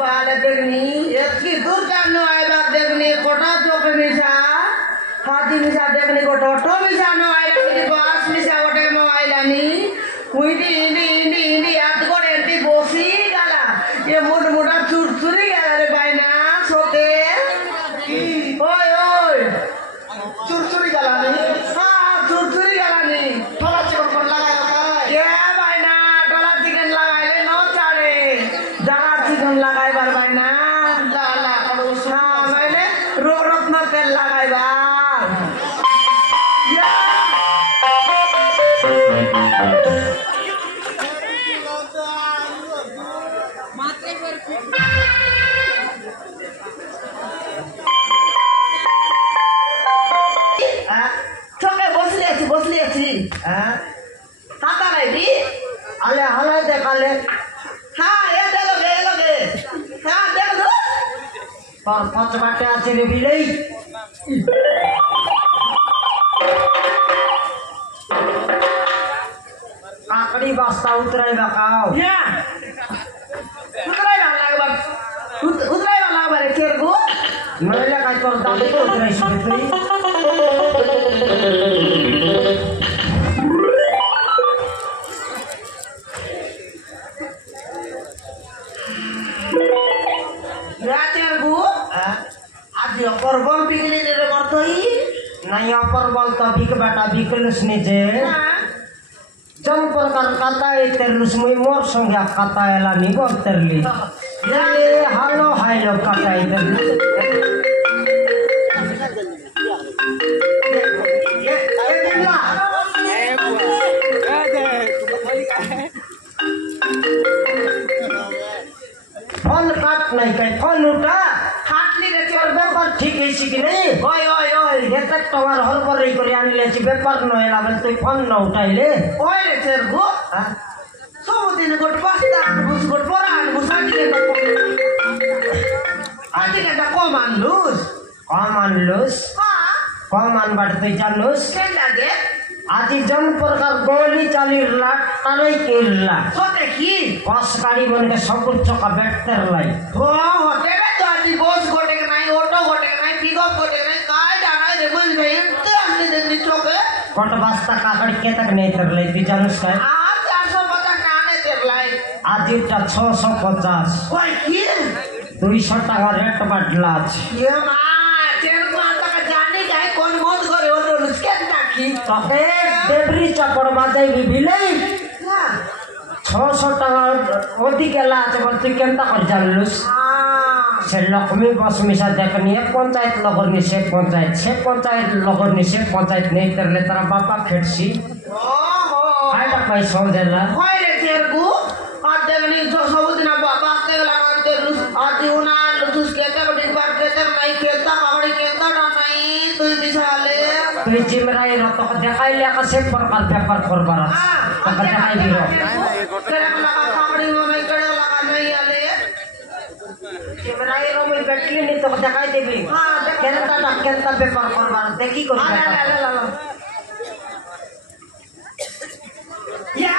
बाले देखनी इसकी दूर जानो आएगा देखनी कोटा चौक मिसा हाथी मिसा देखनी को टोटो मिसा नो आएगा कि बास मिसा होटल में आएगा नहीं हुईडी इंडी इंडी इंडी याद को रेंटी बोसी गाला ये मुड़ मुड़ा चुरचुरी गाला रे भाई ना सोते ओए ओए चुरचुरी गाला नहीं हाँ चुरचुरी गाला नहीं थोड़ा चिकन पर लगाया क्या भाई ना थोड़ा चिकन लगाए ले नौ चारे दाना चिकन लगाए बार भाई ना लाला करूँ हाँ मैंने रो रत्न तेल लगाए बार बसली अच्छी ताता नहीं भी अले हले देख अले हाँ ये लोगे हाँ देख लो पर पांच बाटे अच्छे ने भी नहीं आकड़ी बस्ता उतराई बकाओ या उतराई वाला बारे केर को मैंने कहा तो दादी को उतराई सुबह आज अपर बिकली रे करतई नहीं अपर बल तो बिक बेटा बिकलस निजे जन प्रकार कथा तेरलुस मुई मोर संगे कथा एला नि बोल तेरली ये हालो हाइलो कथा तेरलुस ये दिला फोन काट नहीं कहीं फोन उठा काटली रे तोर व्यापार ठीक है कि नहीं ओए ओए ओए ये तक तोर हर पर रही कर आनी ले छी व्यापार न एला बल तू फोन न उठाइले ओए रे तेर गो सब दिन गोट पास्ता घुस गोट पोरा घुस आटी के कम आनलुस हां कम आन बाट तू जानलुस के लागे आज जन प्रकार गोली चाली लाटाई केला सोते की बस गाड़ी बन के सब कुछ चका बैठतर लाई हो होते बे तो आज बस गोटे के नहीं ऑटो गोटे के नहीं पिकअप गोटे के नहीं काय जाना रे बोल भाई तो हमने दिन चोके कोट बस्ता काकड़ के तक नहीं तर लाई तू जानस का आज 450 काने तर लाई आज इटा 650 ओए की 200 টাকা रेट बढ़ला ये मां तेरे को आता का जाने जाए कौन मौत करे हो तो उसके ताकी तबे देवरी चपड़ बाजाई बिले 600 টাকা अधिक लाच बर्ती केनता कर जानलुस से लक्ष्मी बस मिसा देखनी एक पंचायत लगरनी से पंचायत लगरनी से पंचायत नहीं तरले तेरा बापा खेड़सी ओहो आइटा कोई सोदेला होय रे तेरगु आ देखनी जो सबदिन बापा के लगा तेरलुस आदि उना लुस केता को बिग बार केता नहीं केता कावड़ी केता नहीं तू मिसाले तू जिमराई रत को देखाई ले का से प्रकार पेपर करबार तो देखाई दिरो तेरे लगा कावड़ी में नहीं करे लगा नहीं आले जिमराई रो में बैठली नहीं तो देखाई देबी हां केता पेपर करबार देखी को या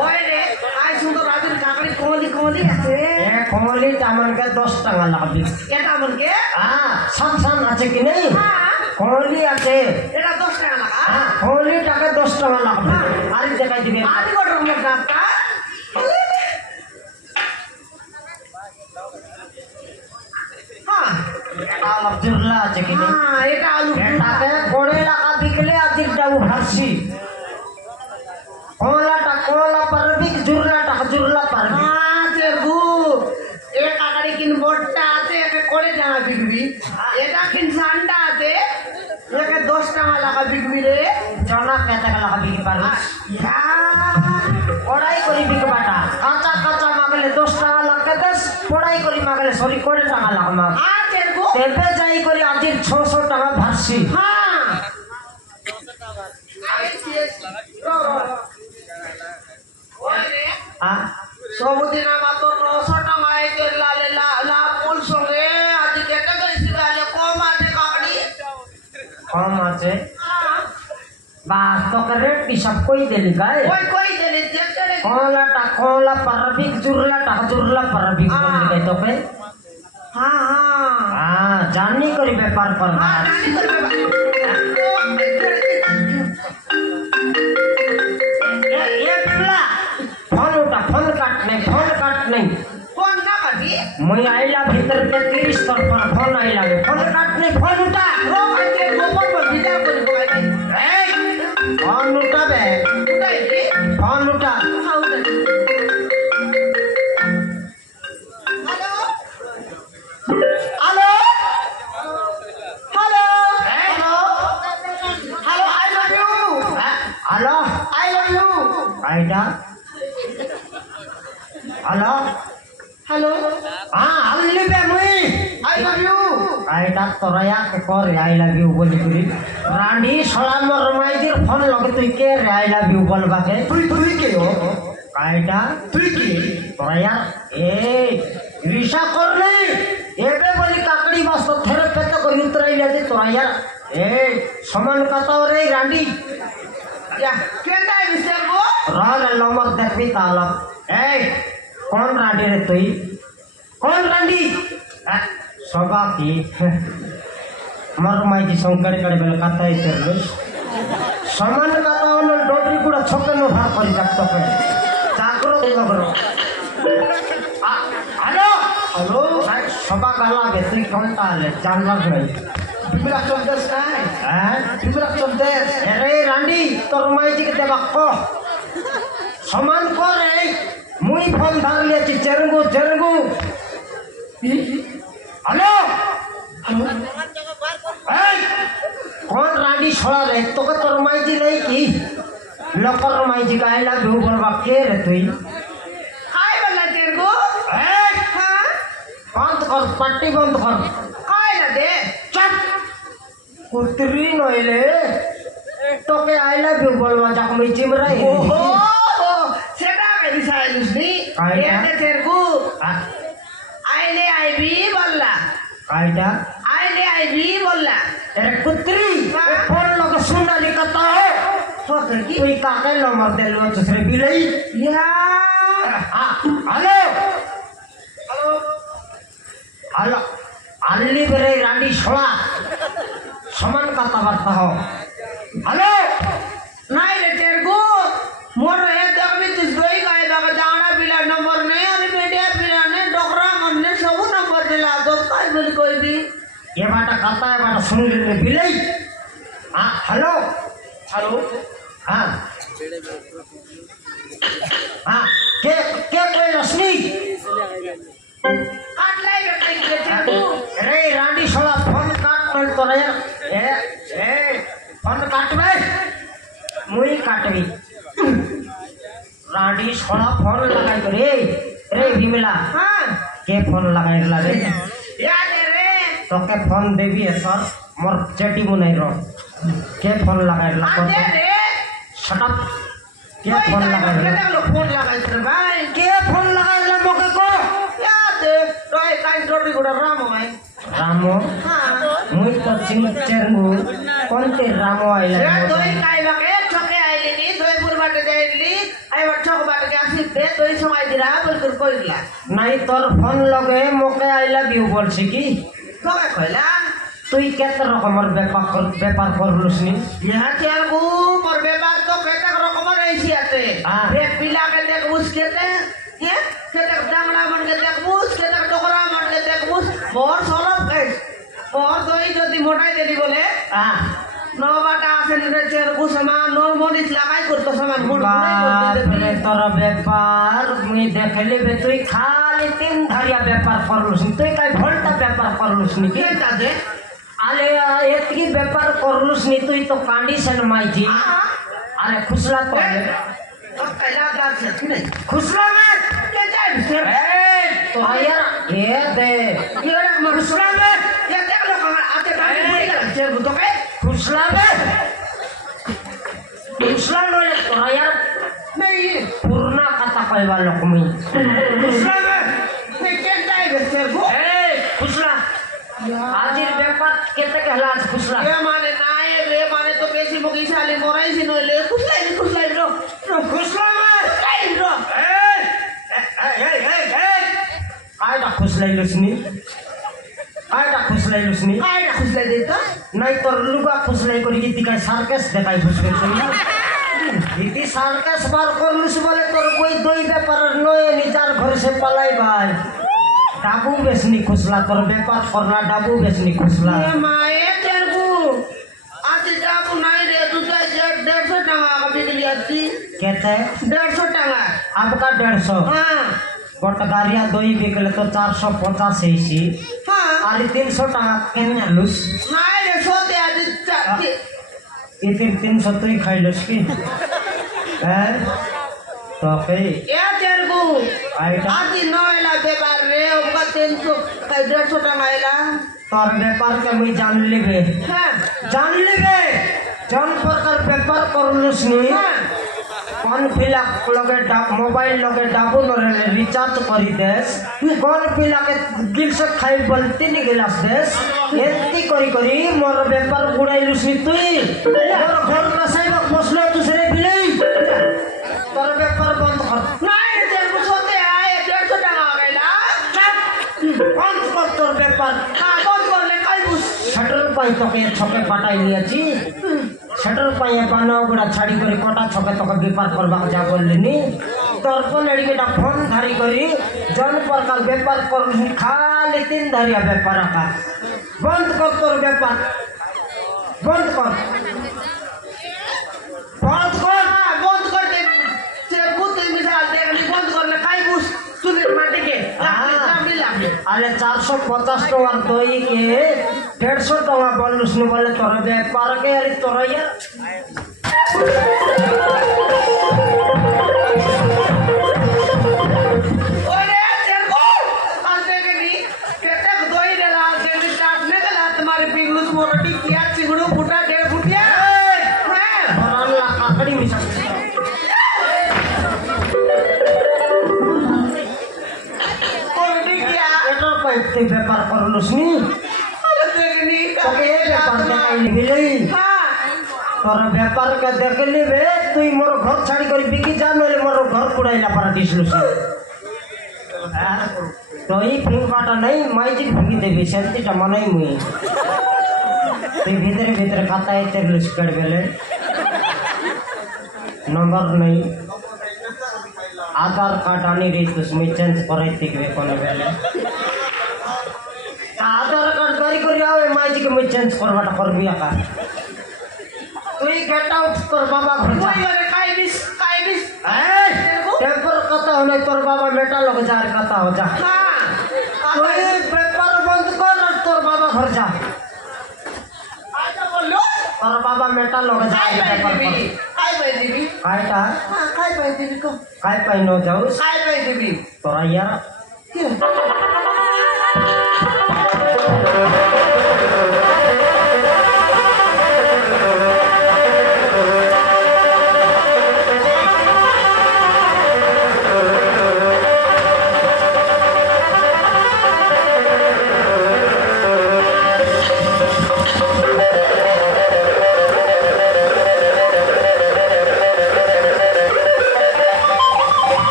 ओए रे आज सुंदर राजन काकड़ी कोली আছে এ কোলি তামন के 10 টাকা লাগবে এটা মন के हां सन আছে কি নেই हां কোলি আছে এটা 10 টাকা লাগা हां কোলি টাকা 10 টাকা লাগবে আর দেখাই দিবে আদি কত রকমের টাকা हां এটা আলু জুরলা আছে কি নেই हां এটা আলু এটাকে 20 টাকা বিকলে আদিরটা উঠাছি कोला पर भी जुरला पर भी हां तेरगु एक आगड़ी किन मोटा आते एक कोले जाना बिगबी एटा किन सांडा आते एक 10 টাকা লাগা बिगबी रे जना केता লাগা बिगबी पारु या पढ़ाई करी बिगबाटा काचा मागले 10 টাকা লাগে 10 पढ़ाई करी मागले सॉरी 20 টাকা লাগা मा हां तेरगु तेबे जाई करी आदिर 600 টাকা ভারছি हां सबुदिन मात्र 900 টাকা আইতে লালে লাভ ফুল সঙ্গে আজ কেটে গেছি গালে কম আছে কাকড়ি কম আছে বাস তো রেট की सब कोई दिली गाय कोई दिली चले कोला परबिक जुरला परबिक बोली गई तो के हाँ जाननी करी व्यापार करना फोन काट नहीं फोन ना करी मैं आइला भीतर के 30 पर फोन आइला फोन काट नहीं फोन उठा रो के गोबर पर विचार कर फोन उठा बे फोन उठा hello I love you Aida hello हाँ हल्ली बे मुई आई लव यू आइडा तोरा या के कर आई लव यू बोली करी रानी सला मोर माइदिर फोन लगे तुई के रे आई लव यू बोलबा के तुई के हो आइडा तुई के तोरा या ए रिशा कर नहीं एबे बोली काकड़ी बस तो थेरे पे तो कोई उतराई ले तोरा या ए समान कतो रे रानी या केंदा है विषय को राल नंबर देखबी ताला ए कौन रानी रे तुई कौन रानी सभा की मर माई जी संकट करे बेल कता इतरलुस समान कता न डोटरी गुडा छोके न भाग करी जातो के चाकरो लगरो हेलो हेलो सभा गाला बेती कौन ताले जानला नहीं बिमला चंदेस काय बिमला चंदेस अरे रानी तोर माई जी के देबा को समान को रे मुई फोन धार ले चरंगू हेलो कौन रानी छोड़ा रे तो के तोर माई जी नहीं की लकर माई जी का आइला भी बोलबा के रे तुई काय बोला तेरे को बंद कर पट्टी बंद कर काय ना दे चल कुतरी नइले तो के आइला भी बोलबा जाक मई चिमरा ओहो सेटा के विषय लुसनी ये तेरे को आइले आईबी बोलला कायटा आइले आईबी बोलला अरे कुतरी फोन लगे सुनना लिखता है तो की कोई काके नंबर दे लो दूसरे बिलई या हेलो हेलो अल्ली बेरे रानी छोड़ा समान कथा वार्ता हो हेलो नहीं रे तेरे को मोर है तक भी तुझ कोई गाय बाबा जाना बिला नंबर नहीं और मीडिया बिला ने डॉक्टर हमने सब नंबर दिला दो काय बोल कोई भी ये बाटा कथा है बाटा सुन ले बिलई हेलो हाँ के कोई रश्मि काट लाई बेटे रे रानी छोड़ा फोन काट नहीं तो रे ए फोन काट बे मुई काटबी रानी छोड़ा फोन लगाई रे बिमला हाँ के फोन लगाई रे याद है रे तो के फोन देवी है सर मोर चेटी मुनाई रो के फोन लगाई आते रे शट अप के फोन लगाई फोन लगाई रे भाई के फोन लगाई मोके को याद रोय काई डोरी गुडा रामो भाई रामो हाँ मुई तो चिंचरमु कोनते रामो आइला रे दोई काई बाके छके आइली नी दोई पुर बाटे जाइली आई बच्चों को बाटे के आसी पे दोई समय दिरा बोलकर कोइला नहीं तोर फोन लगे मोके आइला बिउ बोलछि की तो का कहला তুই কত রকমের ব্যাপার করলুসনি यहाँ चल गु मोर बेबार तो केते रकमर ऐसी आते रे पिला के देख मुस केते ये केते डांगला मन के देख मुस केते टोकरा मन के देख मुस मोर सोलम के मोर दोई जदी मोटाई देली बोले नो बाटा आसे ने चेर गु समान नो मोनिस लगाई करतो समान गुड रे तोर ব্যাপার মুই দেখলে বে তুই খালি তিন ধারিয়া ব্যাপার করলুসনি তুই কাই ভোল্টা ব্যাপার করলুসনি के ताजे আলে এতকি ব্যাপার করলুসনি তুই তো কান্ডিশন মাইজি আরে খুশলা তো अब पहला बात से नहीं खुशला में के जाए से तो यार ये दे ये खुशला में ये देख लो आते बात पूरी कर चेर गु तो के खुशला में तो यार नहीं पूर्ण कथा कहवा लक्ष्मी खुशला में नहीं के जाए चेर गु खुशला हाजिर व्यापार केते कहला खुशला ये माने नाए वे माने तो बेसी मुगी साले मोराई सिनो ले खुशला खुसलाइलुसनी आइटा खुसलाइलुसनी आइटा खुसलाई दिता নাই তোর লুগা খুসলাই করি দিকাই সার্কাস দেখাই খুসলাই তুই ইতি সার্কাস বার করলুস বলে তোর কই দই ব্যাপার নয় নিজার ঘরে সে পালাই ভাই ডাবু বেশনি খুসলা তোর ব্যাপার করলা ডাবু বেশনি খুসলা এ মায়ে তেরকু আজ ডাবু নাই রে দুটা 150 টাকা বিক্রি আছি কেতে 150 টাকা आपका 150 হ্যাঁ गोटगारिया दई बिकले तो 450 ऐसी হ্যাঁ আর 300 টাকা কেন লুস নাই রে সতে আজ ইতির 300 তুই খাইলস কি হ্যাঁ তো কে এ তেরকু আইটা আজ নয়লা ব্যাপার রে ওকা 300 150 টাকা এলা তোর ব্যাপার কে আমি জান লিবে হ্যাঁ জান লিবে জন প্রকার ব্যাপার করলুস নি হ্যাঁ কোন পিলা লগে মোবাইল লগে ডাবু নরে রিচার্জ করি দেস কোন পিলাকে গিলস খাই বলতি নি গিলাস দেস এতি করি করি মোর ব্যাপার গুড়াইলুস নি তুই মোর ঘর না সাইব বসলো দুসরে বিলাই তোর ব্যাপার বন্ধ কর নাই রে তেরকু সতে আয় 150 টাকা গেলা বন্ধ কর তোর ব্যাপার হ্যাঁ কোন করলে কাই বুঝ शटर पाई तोके छके पटाई लियाची शटर पाई बानो गुड़ा छाड़ी करी कोटा छके तोके व्यापार करबा जा बोललिनी तोर को लड़ी के फोन धारी करी जन प्रकार व्यापार कर खाली 3 धारिया व्यापार का बंद कर तोर व्यापार बंद कर बंद कर दे तेरकू तुम मिसाल देखली बंद करले काई बुझ सुनील माटी के अरे 450 टका दई के 150 टका बोलुस न बोले तोर व्यापार के अरे तोर यार ओरे तेरकू आते के नी केते दोई देला के स्टाफ ने गला तुम्हारे पिगलुस मोरटी किया चिगड़ू फुटा 1.5 फुटिया हैं बराला काकड़ी मिसा मोरटी किया एटा पाइते व्यापार करलुस नी आते के नी तोके व्यापार देखाई लिबिलै हां तोर व्यापार के देख लिबे तुई मोर घर छाड़ी कर बिकी जा नले मोर घर कुड़ाइला पर दिसलुस तो ई फिंग काटा नहीं माइजिक फिंगी देबे सेंतीटा मनाई मुई तुई भीतर भीतर खाता है तेरे लुस कर बेले नंबर नहीं आधार कार्ड आनी रही तुसमें चेंज कराई दिखवे कोने बेले आधार कार्ड गाड़ी कर आवे माइजिक में चेंज करवाटा कर बिया का তুই গেট আউট তোর বাবা ঘর যা कोई करे काई बिस এই পেপার কথা হলে তোর বাবা মেটা লগে যা আর কথা हो जा हां তুই পেপার বন্ধ কর আর তোর বাবা ঘর যা आजा बोलो তোর বাবা মেটা লগে যা काई পেপার पाई देबी কাইটা हां काई पाई देबी को কাই পাই ন যাউস काई पाई देबी তোরা ইয়ার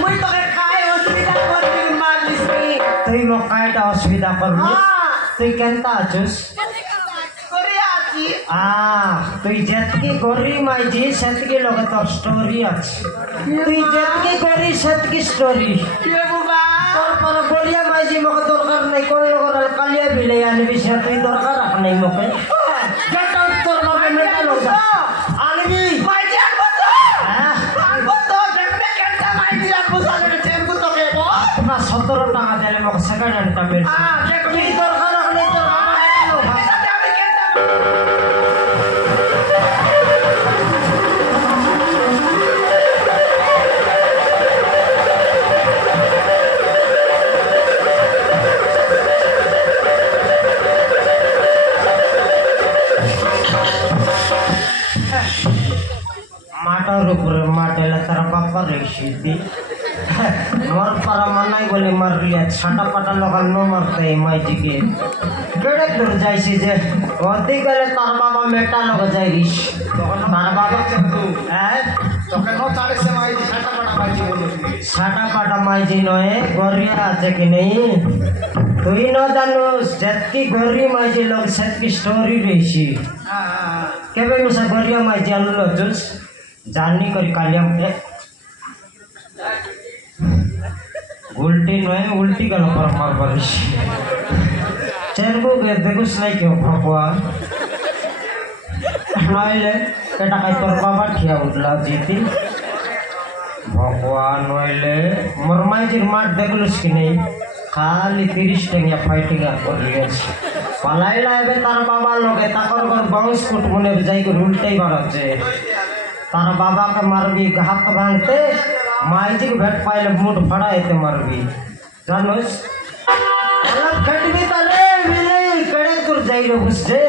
मुई तो के काई हॉस्पिटल पर भी मार लिसनी তুই মো কাইটা অসুবিধা করবি हां তুই কেনতা আছুস करे आती তুই যেতকি গরি মাইজি সেতকি লগে তোর স্টোরি আছে তুই যেতকি গরি সেতকি স্টোরি ये बुबा তোর পর গরিয়া মাইজি মকে দরকার নাই কোন লগর কালিয়া বিলাই আনবি সে তুই দরকার রাখ নাই মকে গেট আউট তোর বাবা মেটা লগ যা আনবি माई जान बतो হ্যাঁ आगो तो देखने केंटा माई जान बतो ले चेन को तो के बो তোরা 17 টাকা দিলে মকে সেকেন্ড হ্যান্ড টা বের हां देख তুই দরকার রাখ নাই তোর বাবা মেটা লগ মাটার উপরে মাটেলা তার বাপা রেখে मोर पर मनाई बोले मर लिया छाटा पाटा लगा नो मरते माइजी के केड़े दूर जाइसी जे ओती गले तार बाबा मेटा लग जाइरिस तार बाबा हैं তোকে ন চাড়ে সে মাইজি সাটা পাটা মাইজি বলছিস সাটা পাটা মাইজি নয় গরিয়া আছে কি নেই তুই ন জানুস যেতকি গরি মাইজি লোক সেতকি স্টোরি রয়েছি কেবে মিশা গরিয়া মাইজি আলু লজুস জানি করি কালিয়াম উল্টি নয় উল্টি গেল পরমার বারিশ চেরবু গে দেখুস নাই কেউ ভগবান নইলে এটা কাই তোর বাবা ঠিয়া উঠলা জিতি ভগবান নইলে মোর মাইজির মাঠ দেখলুস কি নেই খালি 30 টাকা ফাইটিং করে গেছে পালাইলা এবে তার বাবা লগে তাকর ঘর বংশ কুটমুনে যাই করে উল্টাই বাড়াচ্ছে তার বাবাকে মারবি হাত ভাঙতে মাইজিকে ভেট পাইলে মুঠ ফাড়াইতে মারবি জানোস अलग खटबी तले मिले कड़े तुर जाई रे बुझे